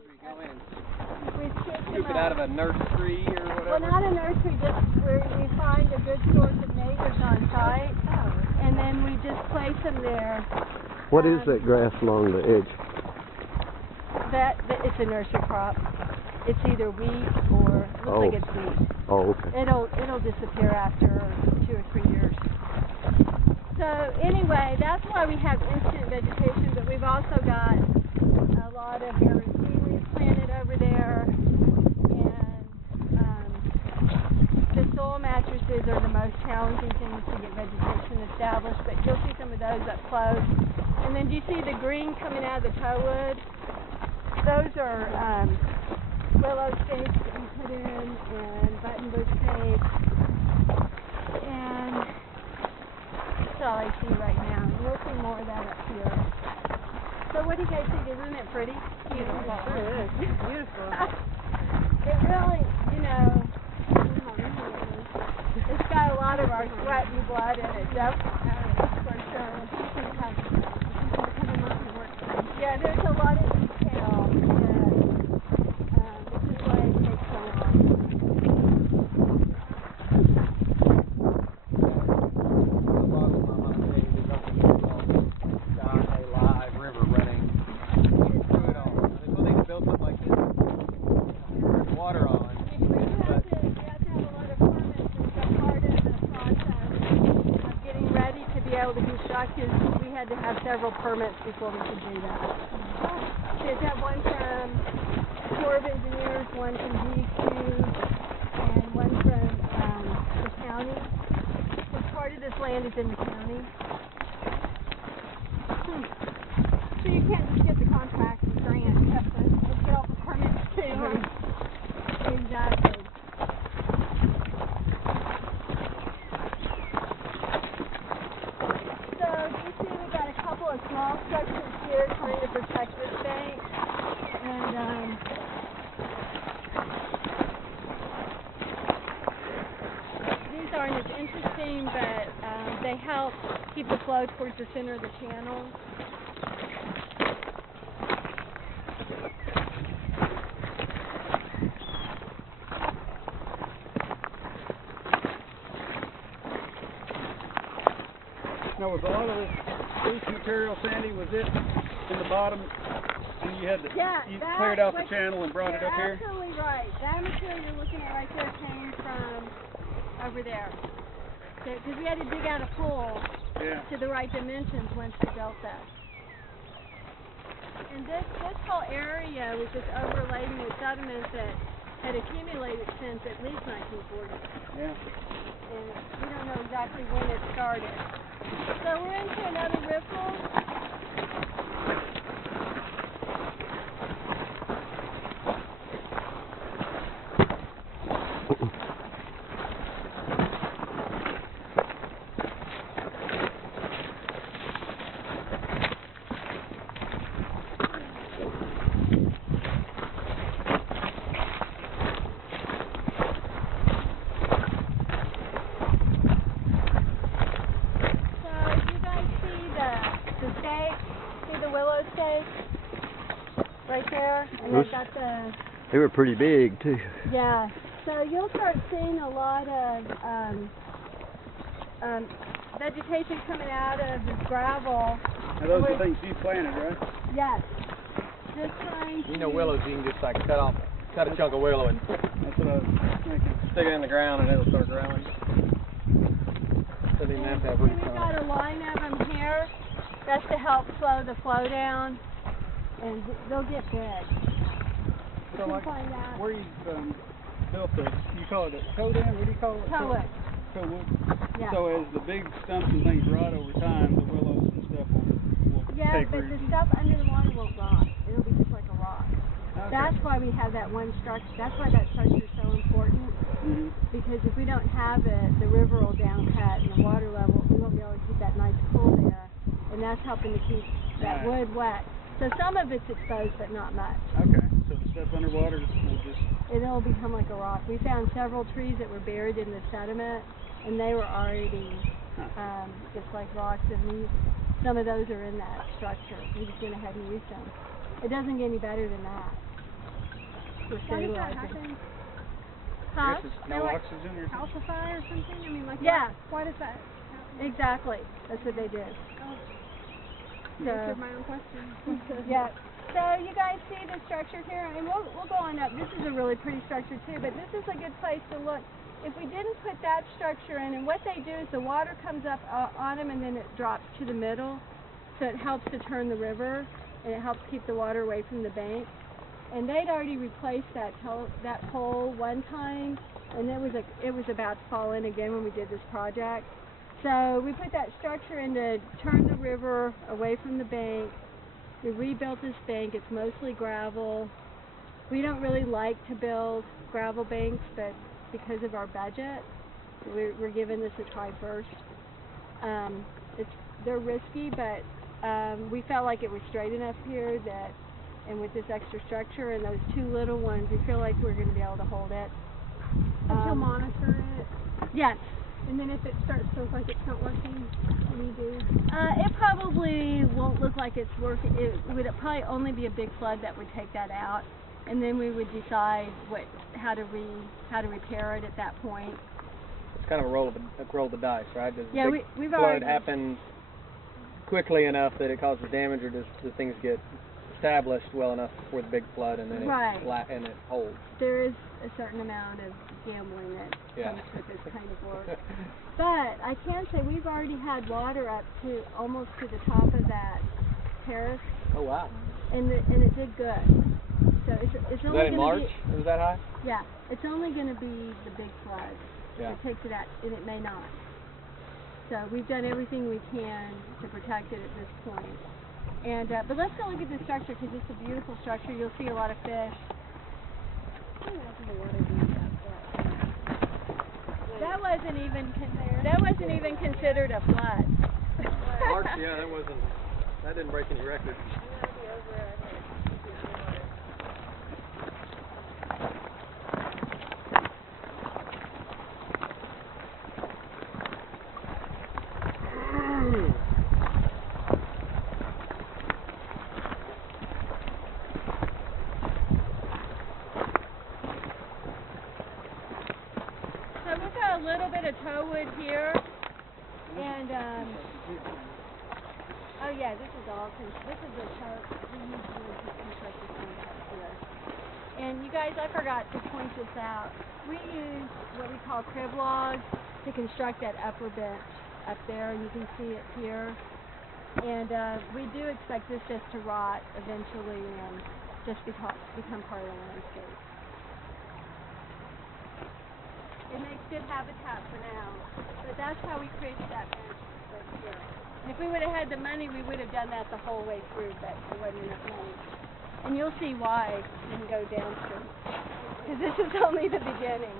We scoop Scoop it out of a nursery or whatever? Well, not a nursery, just where we find a good source of natives on site, and then we just place them there. What is that grass along the edge? It's a nursery crop. It's either wheat or looks like it's wheat. Oh, okay. It'll disappear after 2 or 3 years. So anyway, that's why we have instant vegetation, but we've also got a lot of arid seaweed planted over there, and the soil matrices are the most challenging things to get vegetation established, but you'll see some of those up close. And then do you see the green coming out of the toewood? Those are willow stakes that we put in, and buttonbush stakes, and that's all I see right now. We'll see more of that up here. So what do you guys think? Isn't it pretty? Beautiful. It is. It's beautiful. It really, it's got a lot of our sweat and blood in it, definitely, for sure. Yeah, there's a lot of detail, which is why it takes so long. Got a live river running through it all. That's what they built something like this. There's water on. We have to have a lot of permits, and so part of the process of getting ready to be able to construct is we had to have several permits before we could do that. We had to have one from the Corps of Engineers, one from DEC, and one from the county. Because part of this land is in the county. So you can't just get the contract and grant. You have to get all the permits too. Exactly. So you see we've got a couple of small structures here trying to protect this bank. And these aren't as interesting, but they help keep the flow towards the center of the channel. Now, was a lot of this material, Sandy, was it in the bottom, and you had you cleared out the channel and brought it up here? You're absolutely right. That material you're looking at right there came from over there. Because we had to dig out a pool to the right dimensions once we built that. And this whole area was just overladen with sediment that had accumulated since at least 1940. Yeah. And we don't know exactly when it started. So we're into another riffle. Right there, and they've got the... They were pretty big, too. Yeah, so you'll start seeing a lot of vegetation coming out of the gravel. Now those are things you planted, right? Yes. Just trying to... You know willows, you can just like cut a chunk of willow and That's what I was thinking. stick it in the ground and it'll start growing. So they have to have roots We've on got it. a line of them here. That's to help slow the flow down. And they'll get big. So you like find out. where you built the, you call it a toe dam? What do you call it? Toewood. Toewood. Yeah. So as the big stumps and things rot over time, the willows and stuff will take but root. the stuff under the water will rot. It'll be just like a rock. Okay. That's why we have that one structure. That's why that structure is so important. Because if we don't have it, the river will down cut and the water level, we won't be able to keep that nice pool there. And that's helping to keep that wood wet. So some of it's exposed, but not much. Okay, so the stuff underwater will just... It'll become like a rock. We found several trees that were buried in the sediment, and they were already just like rocks. And some of those are in that structure. We just went ahead and used them. It doesn't get any better than that. for Why does stabilizing. that happen? Huh? This is no Like oxygen or something? calcify or something? I mean, like, Yeah. why does that happen? Exactly. That's what they do. Answered my own question. Yeah. So you guys see the structure here, and we'll go on up. This is a really pretty structure too, but this is a good place to look. If we didn't put that structure in, and what they do is the water comes up on them and then it drops to the middle, so it helps to turn the river and it helps keep the water away from the bank. And they'd already replaced that pole one time, and it was about to fall in again when we did this project. So we put that structure in to turn the river away from the bank. We rebuilt this bank. It's mostly gravel. We don't really like to build gravel banks, but because of our budget, we're giving this a try first. They're risky, but we felt like it was straight enough here that, and with this extra structure and those two little ones, we feel like we're going to be able to hold it. But you'll monitor it, Yes. and then if it starts to look like it's not working, what do you do? It probably won't look like it's working. It would probably only be a big flood that would take that out, and then we would decide how to repair it at that point. It's kind of a roll of the dice, right? Does Yeah, the big we've flood already happen quickly enough that it causes damage, or does things get established well enough before the big flood and then Right. it holds? There is a certain amount of gambling that Yeah. comes with this kind of work. But I can say we've already had water up to almost to the top of that terrace, Oh wow! and it did good. So it's Was only that in going March? to be, It was that high? yeah, it's only going to be the big flood. Yeah. It takes it out, and it may not. So we've done everything we can to protect it at this point. And but let's go look at the structure because it's a beautiful structure. You'll see a lot of fish. That wasn't even considered a flood. March, yeah, that didn't break any records. So we've got a little bit of tow wood here, and oh yeah, this is the tow. We use wood to construct this one here. And you guys, I forgot to point this out. We use what we call crib logs to construct that upper bench up there, and you can see it here. And we do expect this just to rot eventually and just become part of the landscape. It makes good habitat for now, but that's how we created that bench right here. And if we would have had the money, we would have done that the whole way through, but there wasn't enough money. And you'll see why when we go downstream, because this is only the beginning.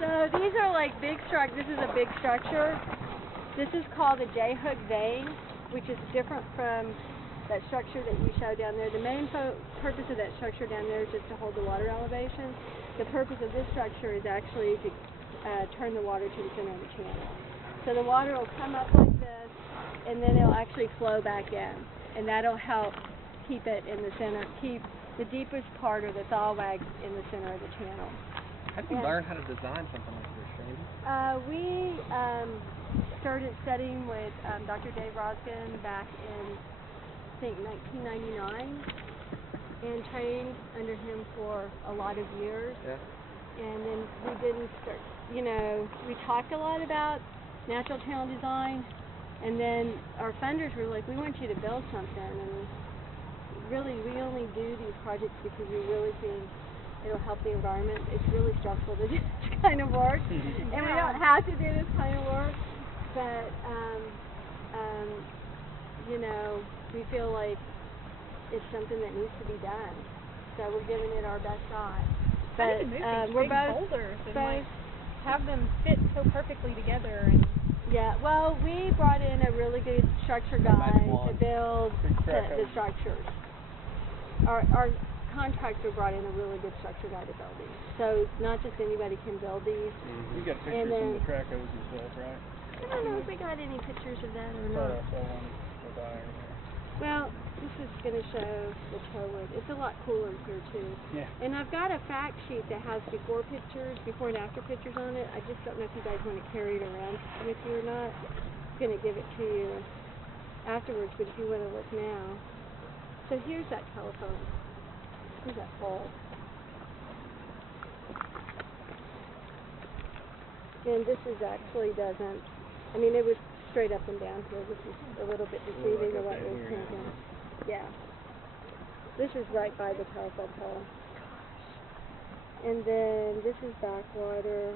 So these are like big this is a big structure. This is called a J-hook vein, which is different from that structure that you showed down there. The main purpose of that structure down there is just to hold the water elevation. The purpose of this structure is actually to turn the water to the center of the channel. So the water will come up like this, and then it'll actually flow back in, and that'll help keep it in the center, keep the deepest part of the thalweg in the center of the channel. How did you learn how to design something like this, Sandy? We started studying with Dr. Dave Roskin back in, I think, 1999, and trained under him for a lot of years. Yeah. And then we didn't start, we talked a lot about natural channel design, and then our funders were like, we want you to build something, and really we only do these projects because we really think it'll help the environment. It's really stressful to do this kind of work, and we don't have to do this kind of work, but we feel like it's something that needs to be done, so we're giving it our best shot. But we're both Have them fit so perfectly together. And yeah, well, we brought in a really good structure guy to build the structures. Our contractor brought in a really good structure guy to build these. So not just anybody can build these. You got pictures in the track hose and stuff, right? I don't know if we got any pictures of that or I thought not. I saw one go by over there. Well, this is going to show the toewood. It's a lot cooler here too. Yeah. And I've got a fact sheet that has before and after pictures on it. I just don't know if you guys want to carry it around with you or not. I'm going to give it to you afterwards, but if you want to look now. So here's that telephone. Here's that pole. And this is actually doesn't, I mean, it was straight up and down here. This is a little bit deceiving the way it was thinking. Yeah. This is right by the telephone pole. And then this is backwater.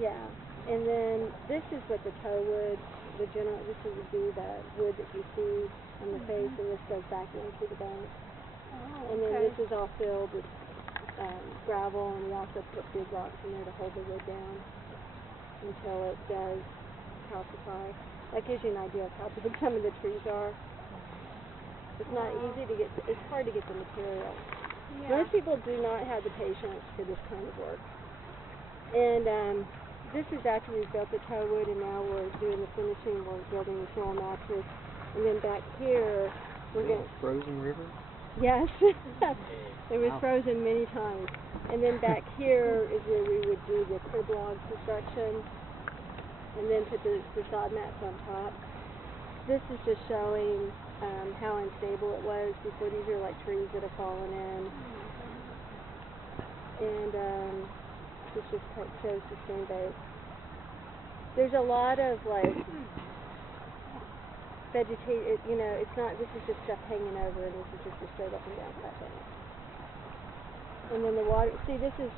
Yeah. And then this is what the toe wood, this would be the wood that you see on the face, and this goes back into the bank. Oh, and then this is all filled with gravel, and we also put big rocks in there to hold the wood down until it does calcify. That gives you an idea of how big some of the trees are. It's not easy to get, it's hard to get the material. Yeah. Most people do not have the patience for this kind of work. And this is after we built the toe wood, and now we're doing the finishing, we're building the floor mattress. And then back here, we're going to... Frozen river? Yes. It was frozen many times. And then back here is where we would do the crib log construction, and then put the facade mats on top. This is just showing how unstable it was before. These are like trees that have fallen in. And this just shows the stream base. There's a lot of like vegetated, you know, it's not, this is just stuff hanging over, and this is just a straight up and down cut thing. And then the water, see, this was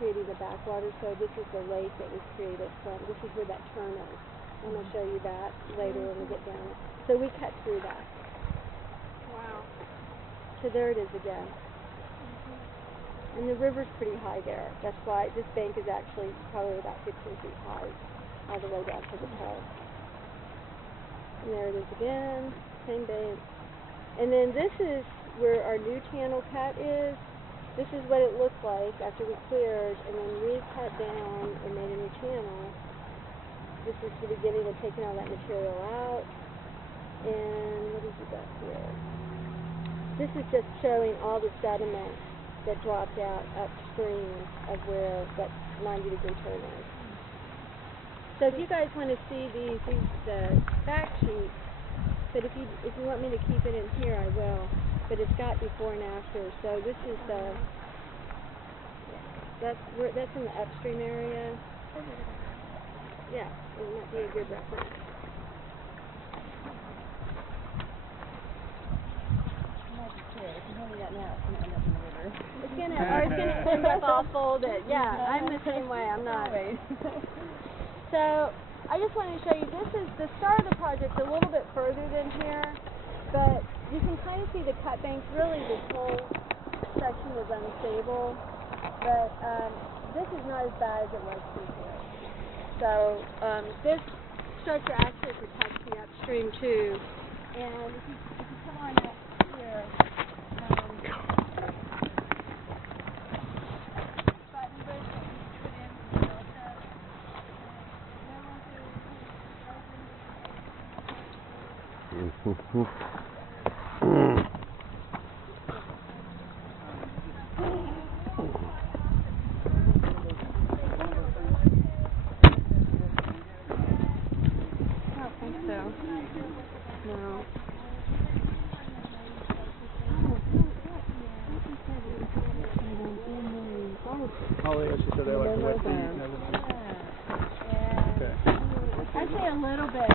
creating the backwater, so this is the lake that was created from, this is where that turn is. I'm going to show you that later when we get down. So we cut through that. Wow. So there it is again. And the river's pretty high there. That's why this bank is actually probably about 15 feet high, all the way down to the toe. And there it is again, same bank. And then this is where our new channel cut is. This is what it looked like after we cleared, and then we cut down and made a new channel. This is the beginning of taking all that material out. And what have we got here? This is just showing all the sediment that dropped out upstream of where that 90-degree turn is. So if you guys want to see these the fact sheet, but if you want me to keep it in here, I will. But it's got before and after. So this is that's in the upstream area. Yeah, it might be a good reference. It's gonna end up all folded. Yeah, I'm the same way. I'm not. So I just wanted to show you, this is the start of the project a little bit further than here, but you can kind of see the cut banks. Really, this whole section was unstable, but this is not as bad as it was before. So this structure actually protects the upstream too. And if you come on up here, I don't think so. No. Oh, yeah, she said they like the wet feet. Actually, a little bit.